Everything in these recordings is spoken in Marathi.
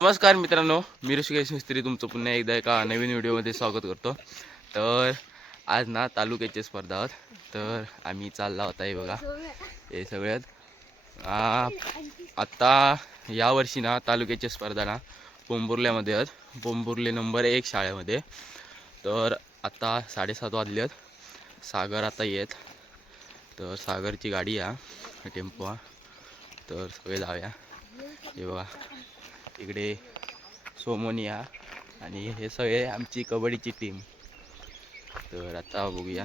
नमस्कार मित्रांनो, मी ऋषिकेश मिस्त्री तुमचं पुन्हा एकदा एका नवीन व्हिडिओमध्ये स्वागत करतो. तर आज ना तालुक्याची स्पर्धा आहोत. तर आम्ही चालला होता हे बघा, हे सगळ्यात आत्ता यावर्षी ना तालुक्याची स्पर्धा ना पोंबुर्ल्यामध्ये आहेत. पोंबुर्ले नंबर 1 शाळेमध्ये. तर आता 7:30 वाजले आहेत. सागर आता येत. तर सागरची गाडी आहे, टेम्पो आहे. तर सगळे जाऊया. हे बघा इकडे सोमोनिया आणि हे सगळे आमची कबड्डीची टीम. तर आता बघूया.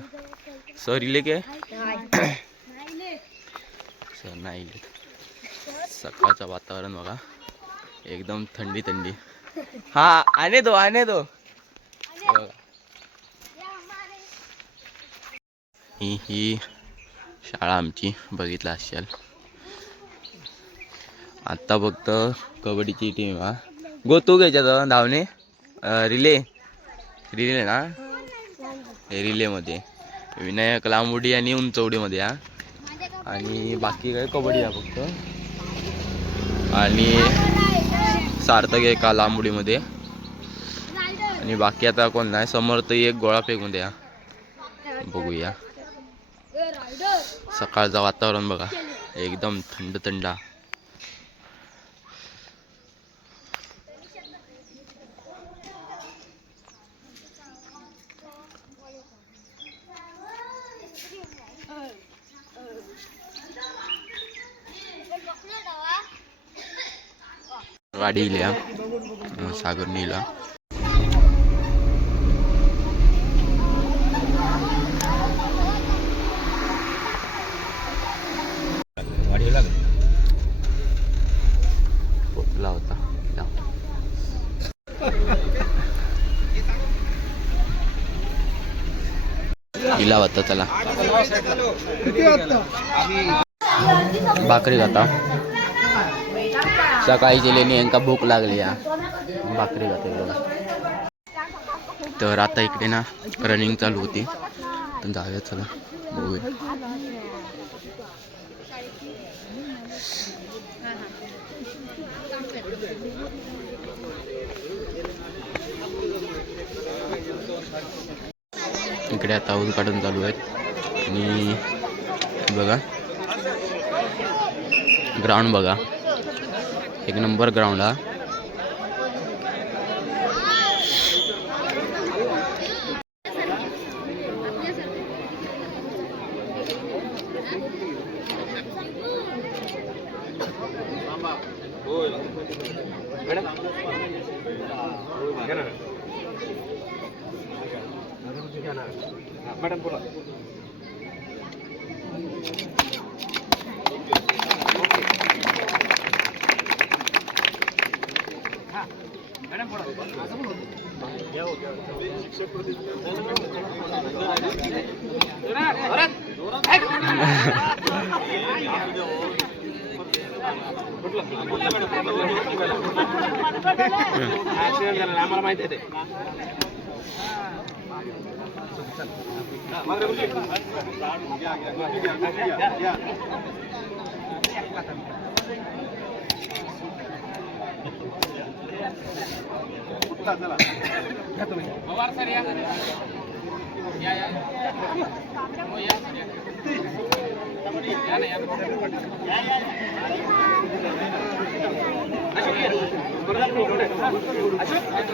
सर इले के सर नाही. सकाळचं वातावरण बघा, एकदम थंडी थंडी. हा आने दो ही शाळा आमची बघितला असेल. आत्ता फक्त कबड्डीची टीम गो तू घ्यायच्या धावणे रिले ना. हे रिलेमध्ये विनायक लांबुडी आणि उंचवडीमध्ये आणि बाकी काय कबड्डी आहे फक्त. आणि सार्थक एका लांबुडीमध्ये आणि बाकी आता कोण नाही. समर्थ एक गोळा फेकून द्या. बघूया. सकाळचं वातावरण बघा, एकदम थंड थंड. गाडी इल्या सागर नीला. पोचला होता इला होता. चला भाकरी खाता. सकाळी गेल्याने यांका भूक लागली भाकरी खाते बघा. तर आता इकडे ना रनिंग चालू होती. तर जाऊया चला बघूया. इकडे आता उद्घाटन चालू आहेत आणि बघा ग्राउंड बघा, एक नंबर ग्राउंड हा. मॅडम बोला. आम्हाला माहिती आहे.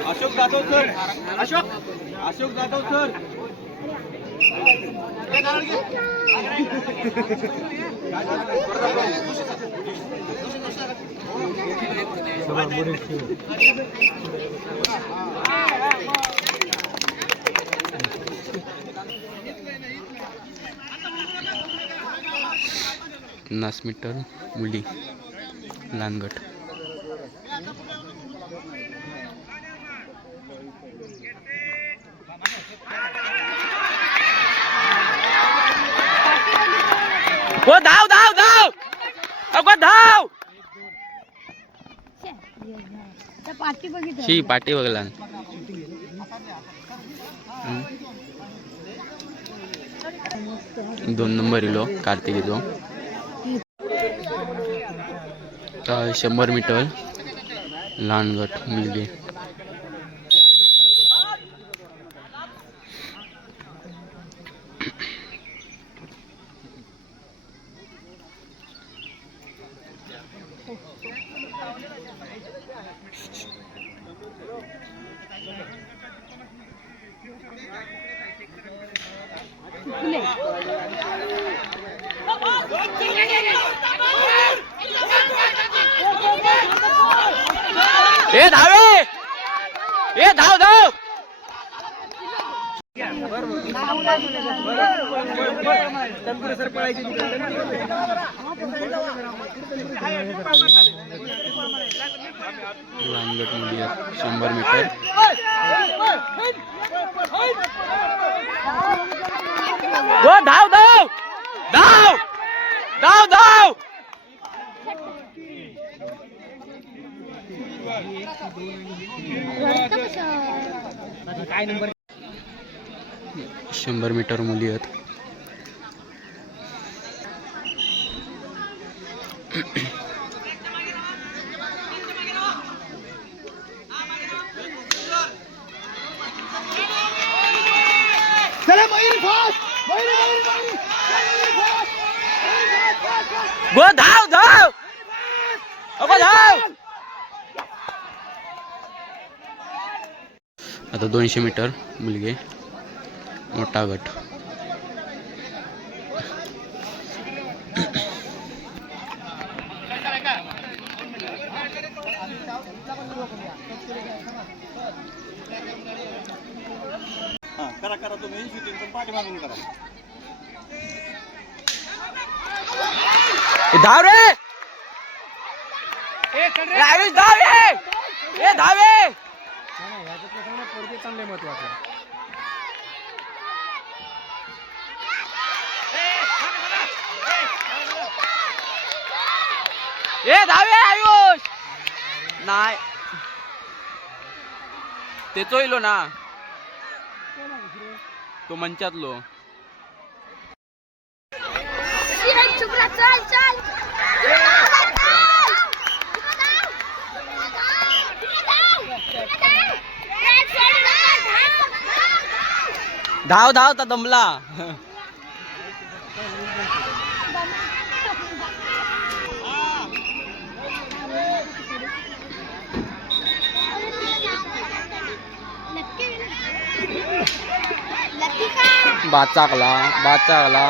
अशोक जाधव सर. अशोक जाधव सर. पन्नास मीटर मुली लहान गट. धाव धाव धाव अगो धाव. पाठी बघला. 2 नंबर इलो कार्तिक. 100 मीटर लहान गट मुलगे. ए धावे, ए धाव धाव. लांबट मुली 100 मीटर. गो धाव धाव धाव धाव धाव. 100 मीटर मुली आहेत. गो धाव धाव अगो धाव. आता 200 मीटर मुलगे मोठा गट. करा करा तुम्ही शूटिंग पण पाठी मागून करा. धाव रे आयुष धावे. ए धावे चांगले महत्वाचं. ए धावे आयुष नाही ते चोयलो ना तो मंचातलो. धाव धाव ता दमला. बाचाकला बाचाकला.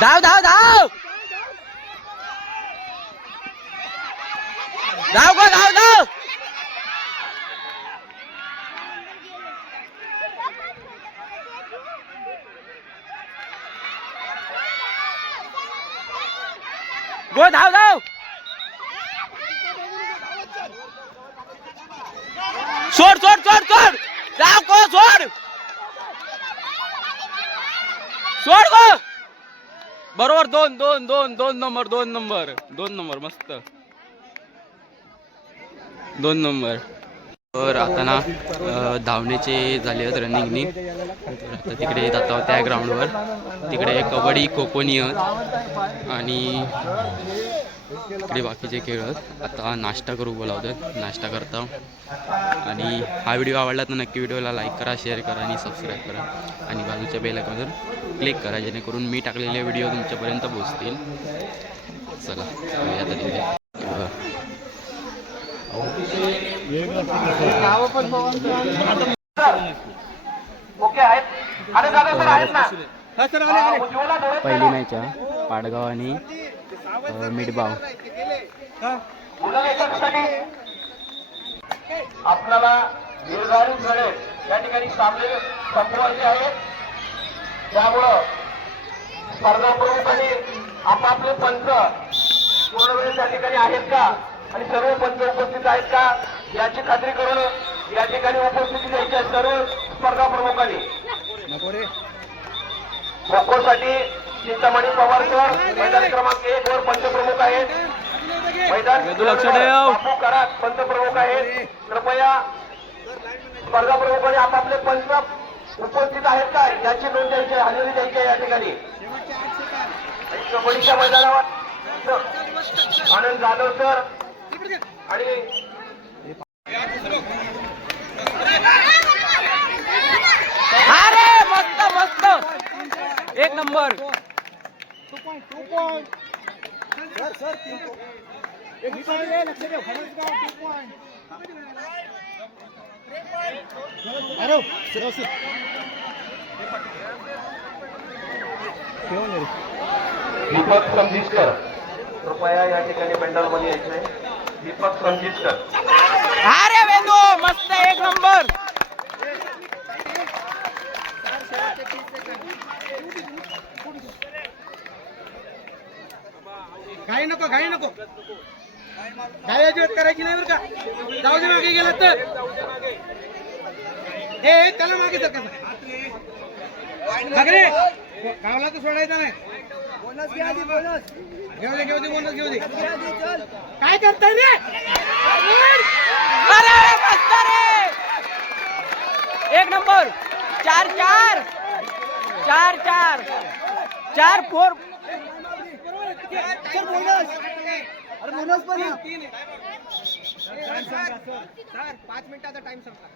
धाव धाव धाव धाव गो धाव धाव. गो धाव धाव. सोड सोड सोड सोड. धाव गो सोड सोड गो. बरोबर 2 2 2 2 नंबर 2 नंबर 2 नंबर मस्त 2 नंबर. तर आता ना धावण्याचे झाले आहेत रनिंगनी. तर आता तिकडे जाता त्या ग्राउंडवर तिकडे कबड्डी खो खोनी आहेत आणि इकडे बाकीचे खेळ आहेत. आता नाश्ता करू बोलावतात नाश्ता करता. आणि हा व्हिडिओ आवडला तर नक्की व्हिडिओला लाईक करा शेअर करा आणि सबस्क्राईब करा आणि बाजूच्या बेल आयकॉनवर क्लिक करा जेणेकरून मी टाकलेले व्हिडिओ तुमच्यापर्यंत पोहोचतील. चला आता तिकडे पहिली मॅच आहे पाडगाव आणि मिडबाव. आपल्याला निर्धारित वेळेत या ठिकाणी सामने संपवायचे आहेत. त्यामुळं स्पर्धा प्रमुखांनी आपापले पंच पूर्ण वेळ त्या ठिकाणी आहेत का आणि सर्व पंच उपस्थित आहेत का याची खात्री करून या ठिकाणी उपस्थिती द्यायची आहे सर्व स्पर्धा प्रमुखांनी. खो साठी चिंतामणी पवार सर मैदान क्रमांक 1 वर पंचप्रमुख आहेत. मैदान बापू करात पंचप्रमुख आहेत. कृपया स्पर्धा प्रमुखांनी आपापले पंच उपस्थित आहेत का याची नोंद द्यायची हजेरी द्यायची आहे या ठिकाणी. कबड्डीच्या मैदानावर आनंद जाधव सर आणि अरे मस्त मस्त एक नंबर. दीपक समजितकर कृपया या ठिकाणी पेंडॉलमध्ये यायचंय. दीपक समजितकर. अरे वेदू मस्त एक नंबर. घाई नको घाई अजिबात करायची नाही बरं का. जाऊ दे मागे गेलं तर हे त्याला मागे सर गावला तर सोडायचा नाही. घेऊ दे बोनस घेऊ दे. काय करताय रे. अरे मस्त रे एक नंबर. 4-4 4-4 4-4. अरे बोनस पण 5 मिनिटाचा टाइम संपला.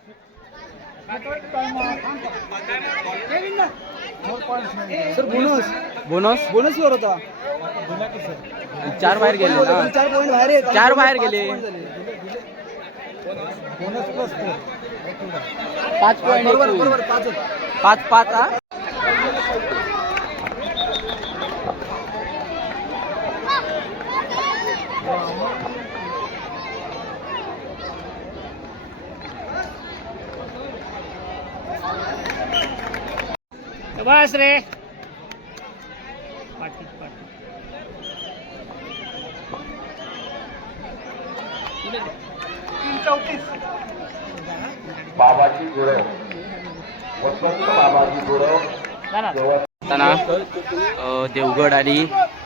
सर बोनस वर होता. 4 बाहेर गेले ना. 4 पॉईंट बाहेर आहेत. 4 बाहेर गेले. Bonus plus 5 point. बरोबर 5-5 हा. बस रे. बाबाजी गुरव. वसंत बाबाजी गुरव. असताना देवगड आणि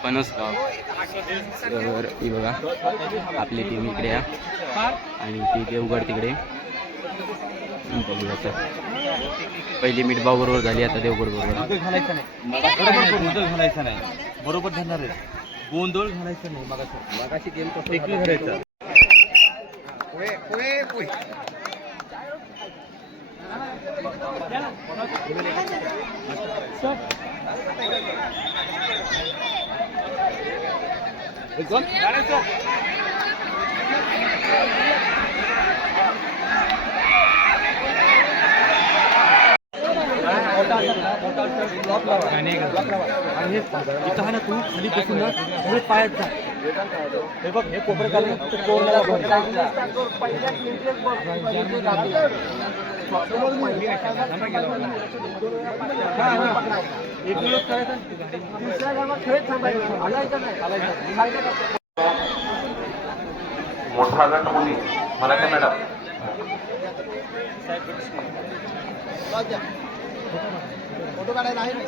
पणसगाव. तर ही बघा आपली टीम इकडे आहे आणि ती देवगड तिकडे. बघूया आता पहिली मीठ बरोबर झाली. आता देवगड बरोबर घालायचा नाही. गोंधळ घालायचा नाही. बरोबर धरणार आहे. गोंधळ घालायचा नाही. मगाशी गेम कसं घालायचं. इथं ना तू खाली बसून ना हे पायात जा. हे बघ हे कोपरे काढून मोठा गट मुली मला काय मॅडम. फोटो काढायला आहे ना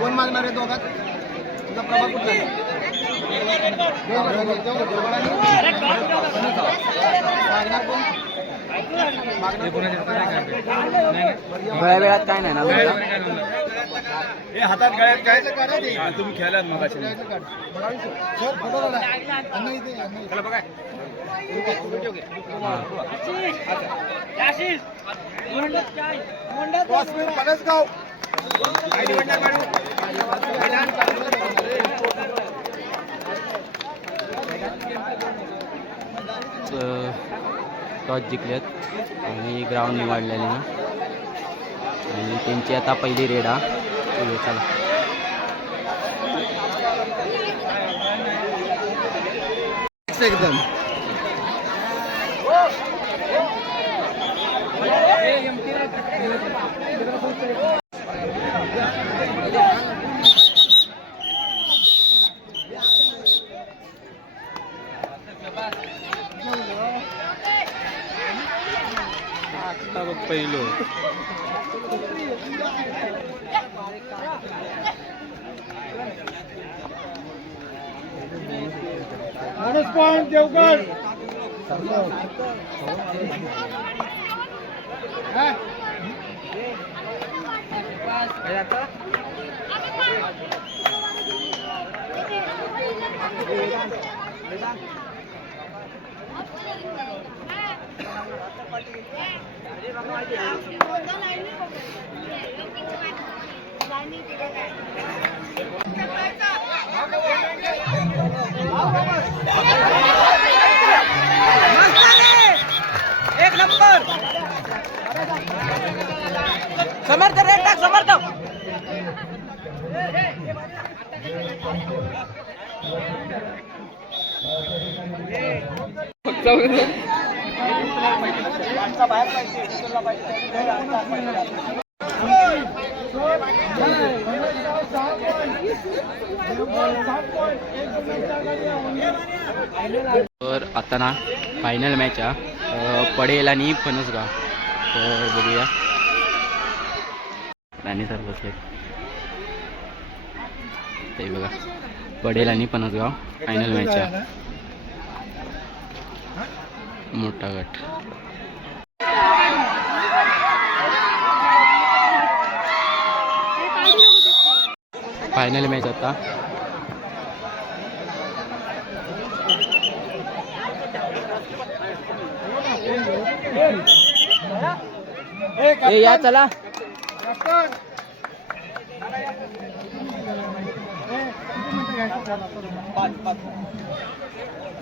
कोण मागणार आहे दोघात. तुझा प्रभाव कुठला मागणार कोण. थोड्या वेळात काय नाही ना तुमचा? हे हातात गळ्यात काय तुम्ही खेळलात मग सर फोटो काढा. बघा पणसगाव. टॉस जिंकलेत आणि ग्राउंड निवडलेले ना आणि त्यांची आता पहिली रेड हा. चला एकदम पहिलो माणूस पॉइंट देवगड. एक नंबर समर्थ रेट टाक समर्थ तर आता ना फायनल मॅच पडेल आणि फणसगाव. तर बघूया राणी सर बसले ते बघा. पडेल आणि फणसगाव फायनल मॅच आहे. मोठा गट. फायनल मॅच आता. ए या चला.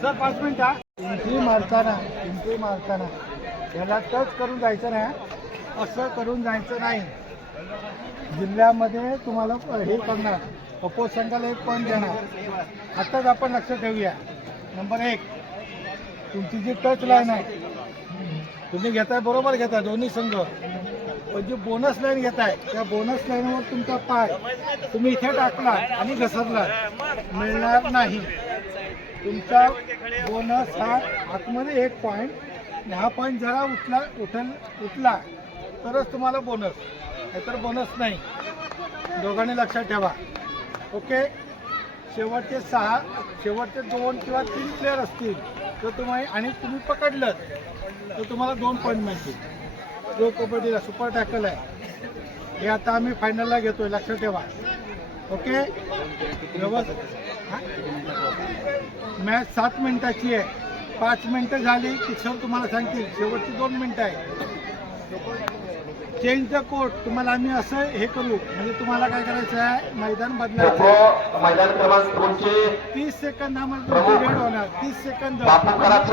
सर 5 मिनिटं. एंट्री मारताना याला टच करून जायचं नाही, असं करून जायचं नाही. जिल्ह्यामध्ये तुम्हाला हे करणार, अपोज संघाला 1 पॉईंट देणार. आताच आपण लक्ष ठेवूया. नंबर 1, तुमची जी टच लाईन आहे तुम्ही घेताय, बरोबर घेताय दोन्ही संघ, पण जी बोनस लाईन घेताय त्या बोनस लाईनवर तुमचा पाय तुम्ही इथे टाकला आणि घसरला, मिळणार नाही. तुमचा बोनस हा आतमध्ये 1 पॉईंट, हा पॉईंट जरा उठला तरच तुम्हाला बोनस, नाहीतर बोनस नाही. दोघांनी लक्षात ठेवा. ओके. शेवटचे 2 किंवा 3 प्लेअर असतील तर तुम्ही पकडलं तर तुम्हाला 2 पॉईंट मिळतील. जो कबड्डीला सुपर टॅकल आहे हे आता आम्ही फायनलला घेतोय, लक्षात ठेवा. ओके. मॅच 7 मिनिटाची आहे. 5 मिनिटं झाली की सर तुम्हाला सांगतील शेवटची 2 मिनिटं आहे. Change the court. तुम्हाला आम्ही असं हे करू, म्हणजे तुम्हाला काय करायचं आहे, मैदान बदलायचं आहे. मैदान क्रमांक 2चे 30 सेकंदामध्ये तुमची रेड होणार. 30 सेकंद. बापू कराड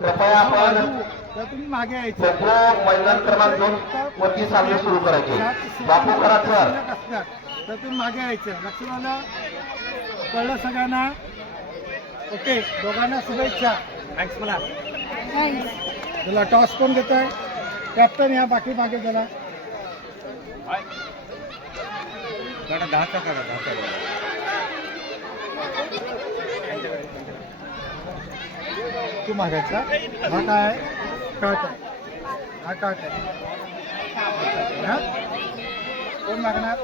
कृपया आपण तर तुम्ही मागे यायचं. मैदान क्रमांक 2 वरती सामने सुरू करायचे. बापू कराड असणार तर तुम्ही मागे यायचं. लक्षात आलं? कळलं सगळ्यांना? ओके. दोघांना शुभेच्छा. थँक्स. मला चला टॉस कोण घेत आहे? कॅप्टन या, बाकी मागे चला. तू मागायचा. हा काय काट आहे, हा काट आहे. हा कोण मागणार?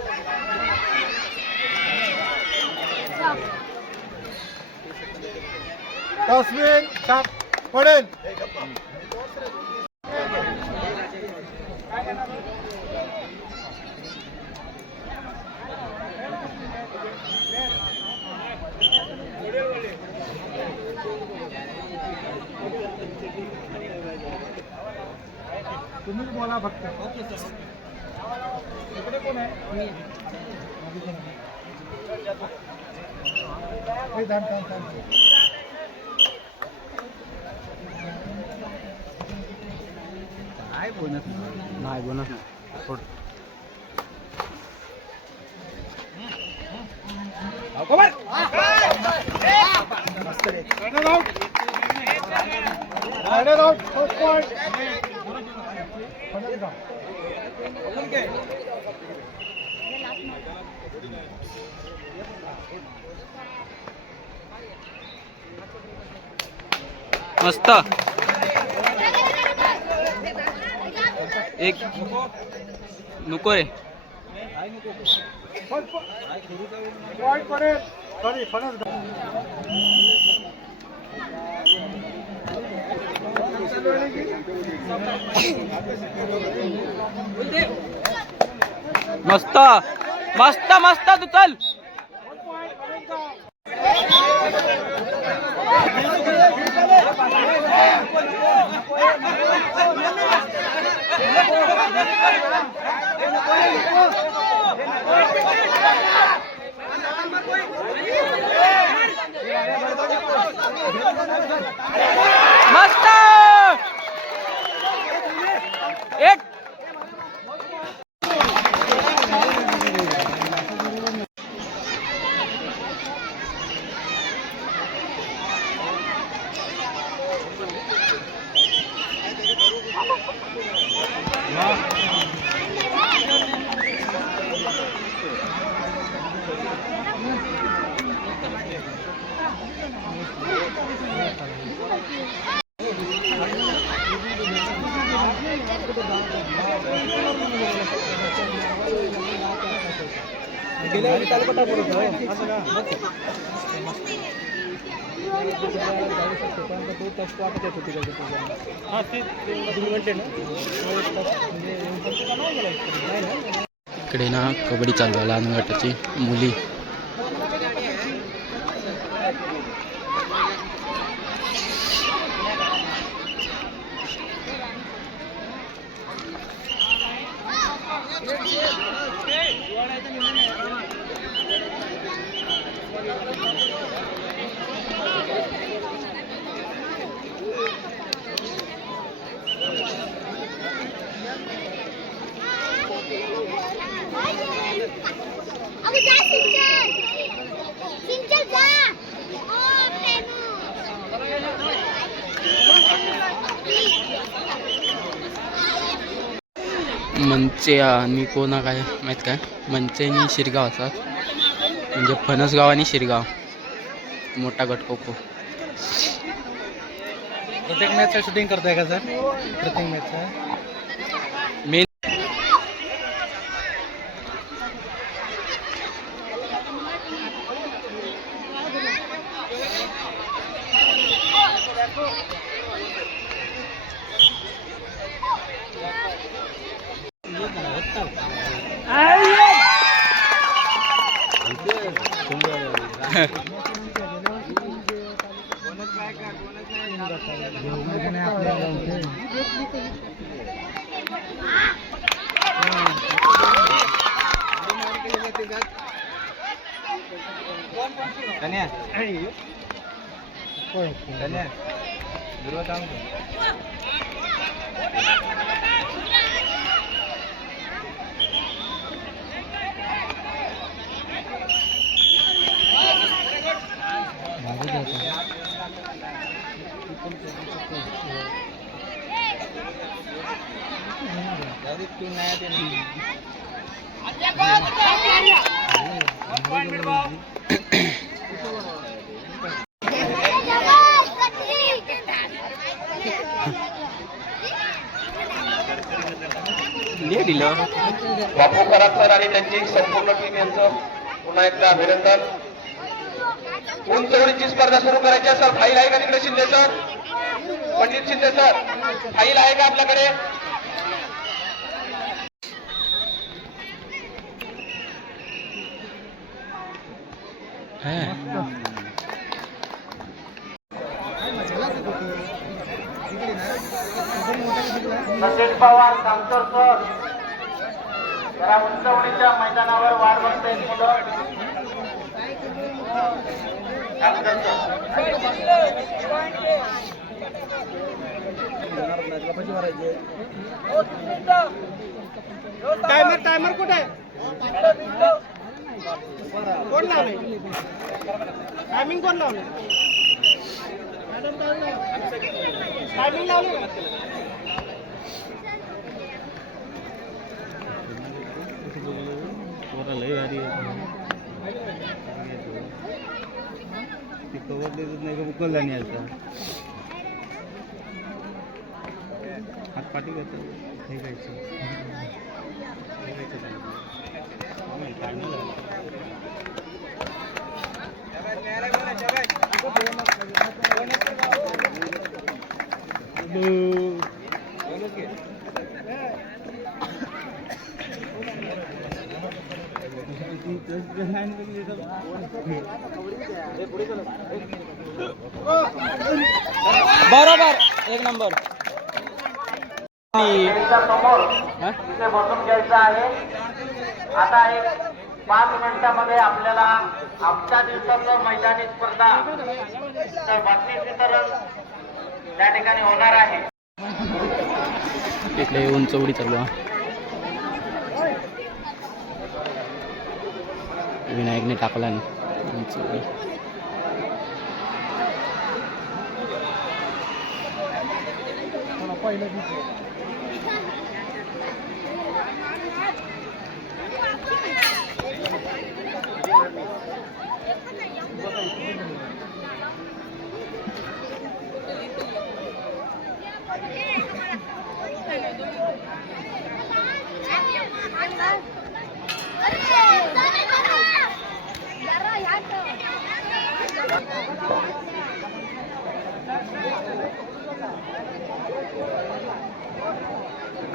Toss win. छाप पडेल. तुम्हीच बोला फक्त. इकडे कोण आहे? नाही बोनस नाही. मस्त. एक नको रे. मस्त मस्त मस्त. तू चल. मस्त एक इकडे ना कबड्डी चालू आहे लहान गटाची मुली मंचे आणि कोणा काय माहीत काय मंचे आणि शिरगाव असतात म्हणजे फणसगाव आणि शिरगाव मोठा गट खो खो प्रत्येक मॅचचं शूटिंग करताय का सर प्रत्येक मॅचचं मेन बापू खरात सर आणि त्यांची संपूर्ण टीम यांचं पुन्हा एकदा अभिनंदन. उंचवडीची स्पर्धा सुरू करायची असेल फाईल आहे का तिकडे Shinde sir Pandit Shinde sir file आहे का आपल्याकडे सचिन पवार सांगतो सर जरा उंचवडीच्या मैदानावर वाढ बसते टायमर टायमर कुठे कोण लावले टायमिंग कोण लावले टायमिंग लावले कवर देत नाही का उकलला नाही आता हातपाटी करतो हे घ्यायचं बरोबर एक नंबर. गेटच्या समोर तिथे बसून घ्यायचं आहे. आता एक 5 मिनिटामध्ये आपल्याला आमच्या दिवसाचं मैदानी स्पर्धा बक्षीस वितरण त्या ठिकाणी होणार आहे. इकडे उंच उडी चालू आहे. विनायकने टाकला नाही उंच उडी.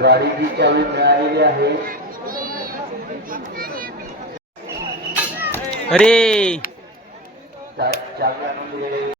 गाडीची चावी मिळालेली आहे. अरे चावी आणून दिलेली.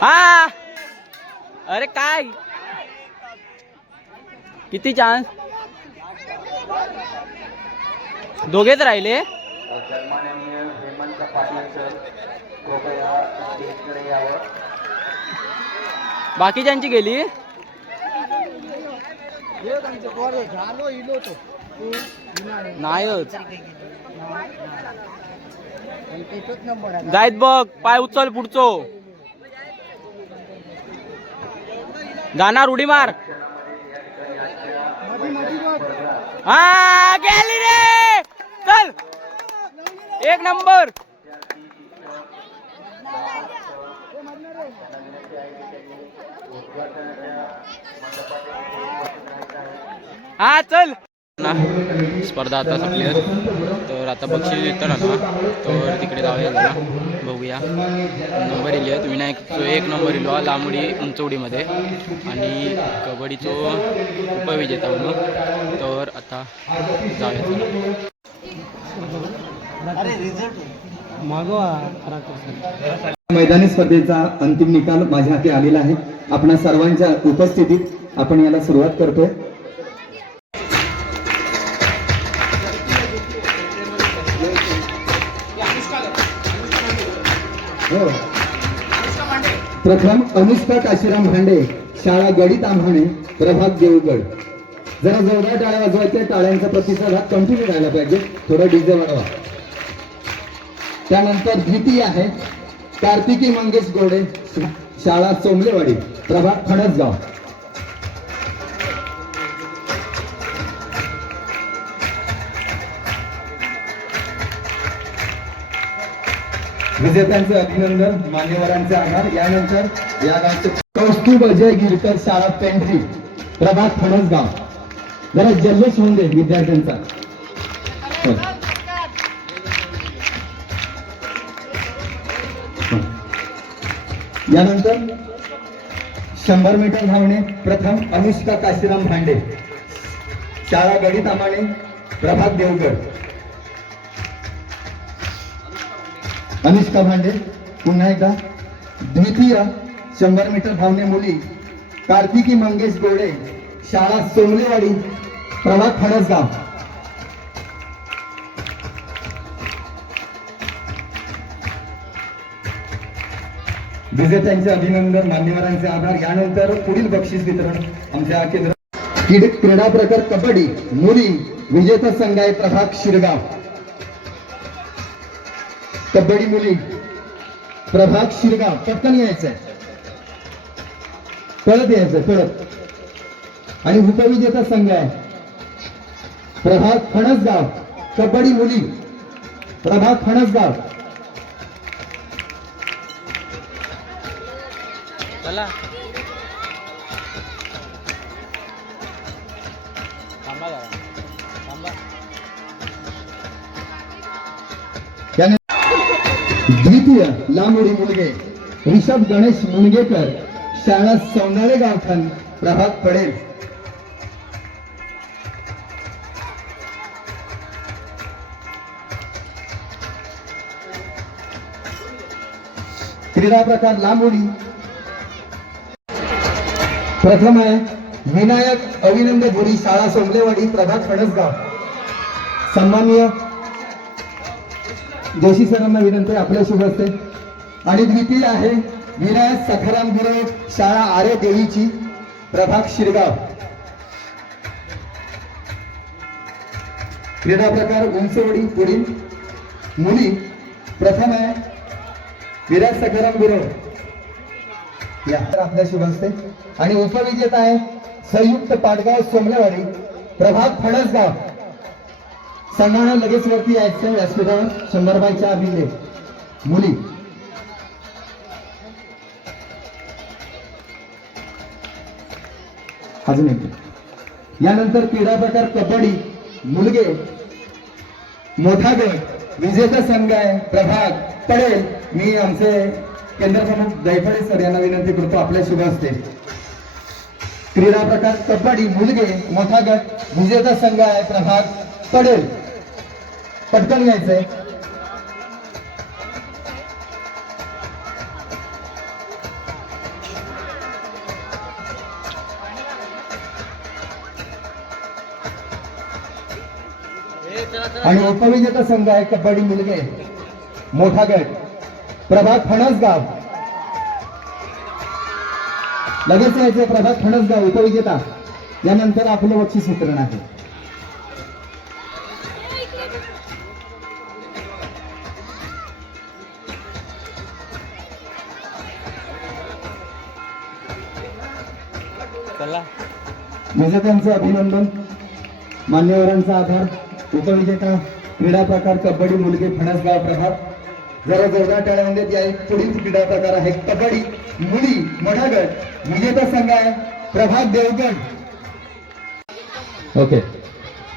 हा अरे काय किती चान्स दोघेच राहिले. सन्माननीय हेमंत पाटील सर कृपया स्टेजकडे यावं. बाकीच्यांची गेली. नाहीच जायत बघ. पाय उचल पुढचो. जाणार उडी मार. हा गेली रे. चल एक नंबर. हा चल ना. स्पर्धा आता संपली तर आता बक्षीस वितरण तर तिकडे जाऊया जरा बघूया. नंबर इले आहेत. विनायकचो 1 नंबर इलो लांबडी उंच उडीमध्ये आणि कबड्डीचो उपविजेता म्हणून. तर आता जाऊया. मैदानी स्पर्धेचा अंतिम निकाल माझ्या हाती आलेला आहे. आपणा सर्वांच्या उपस्थितीत आपण याला सुरुवात करतोय. प्रथम अनुष्का काशीराम भांडे, शाळा गडी ताम्हाणे, प्रभाग देवगड. जरा जोरदार टाळ्या वाजवायच्या. टाळ्यांचा प्रतिसाद हा कंटिन्यू राहायला पाहिजे. थोडं डीजे वाढवा. त्यानंतर द्वितीय आहे कार्तिकी मंगेश गोडे, शाळा सोमलेवाडी, प्रभाग फणसगाव. विजेत्यांचे अभिनंदन, मान्यवरांचे आभार. यानंतर या गावचे कौस्तुभ अजय गिरकर, शाळा पेंढरी, प्रभाग फणसगाव. जरा जल्लोष होऊन दे विद्यार्थ्यांचा. यानंतर 100 मीटर धावणे. प्रथम अनुष्का काशीराम भांडे, शाळा गडी तामाणे, प्रभाग देवगड. अनुष्का भांडे पुन्हा एकदा. द्वितीय 100 मीटर धावणे मुली कार्तिकी मंगेश गोडे, शाळा सोमलेवाडी, प्रभाग फणसगाव. विजेत्यांचे अभिनंदन, मान्यवरांचे आभार. यानंतर पुढील बक्षीस वितरण आमच्या केंद्र क्रीडा प्रकार कबड्डी मुली विजेता संघ आहे प्रभाग शिरगाव. कबड्डी मुली प्रभाग शिरगाव. पटकन यायचंय, पळत यायचंय पळत. आणि उपविजेता संघ आहे प्रभाग फणसगाव. कबड्डी मुली प्रभाग फणसगाव. चला थांबा जरा. थांबा. द्वितीय लांबोडी मुलगे ऋषभ गणेश मुनगेकर शाळा सौंदाळे गावठाण प्रभाग पडेल. क्रीडा प्रकार लांबोडी. प्रथम आहे विनायक अविनंद भुरी शाळा सोमलेवाडी प्रभाग फणसगाव. सन्माननीय जोशी सरांना विनंती आहे आपल्या शुभ हस्ते. आणि द्वितीय आहे विनायक सखाराम गुरव शाळा आर्य देवीची प्रभाग शिरगाव. क्रीडा प्रकार उंचवडी पुढील मुली. प्रथम आहे विराज सखाराम गुरव या आपल्या शुभ हस्ते. आणि उपविजेता आहे संयुक्त पाटगाव सोमलेवाडी प्रभाग फणसगाव. संघाने लगेच वरती यायचं व्यासपीठावर 100/4 बिल्ले मुली. अजून एक यानंतर क्रीडा प्रकार कबड्डी मुलगे मोठा गट विजेता संघ आहे प्रभाग पडेल. मी आमचे केंद्र प्रमुख दैफळे सर यांना विनंती करतो आपल्या शुभ हस्ते. क्रीडा प्रकार कबड्डी मुलगे मोठा गट विजेता संघ आहे प्रभाग पडेल. पटकन यायचंय. आणि उपविजेता संघ आहे कबड्डी मुलगे मोठा गट प्रभाग फणसगाव. लगेच यायचंय प्रभाग फणसगाव उपविजेता. यानंतर आपलं बक्षीस वितरण आहे. चला विजेत्यांचं अभिनंदन, मान्यवरांचा आभार. उपविजेता क्रीडा प्रकार कबड्डी मुलगे फणसगाव प्रभाग. जरा जोरदार टाळ्यांमध्ये या पुढील क्रीडा प्रकार आहे कबड्डी मुली मोठा गट विजेता संघ आहे प्रभाग देवगड. ओके.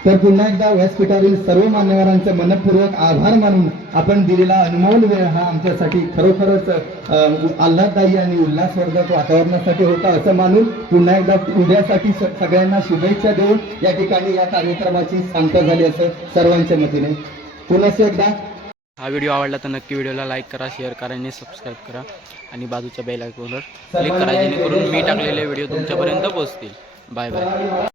तर पुन्हा एकदा व्यासपीठावरील सर्व मान्यवरांचे मनपूर्वक आभार मानून आपण दिलेला अनमोल वेळ हा आमच्यासाठी खरोखरच आल्हाददायी आणि उल्हासवर्धक वातावरणासाठी होता असं मानून पुन्हा एकदा उद्यासाठी सगळ्यांना शुभेच्छा देऊन या ठिकाणी या कार्यक्रमाची सांगता झाली असं सर्वांच्या मतीने. पुन्हा एकदा हा व्हिडिओ आवडला तर नक्की व्हिडिओला लाईक करा, शेअर करा आणि सबस्क्राईब करा आणि बाजूच्या बेल आयकॉनवर क्लिक करा जेणेकरून मी टाकलेले व्हिडिओ तुमच्यापर्यंत पोहोचतील. Bye bye.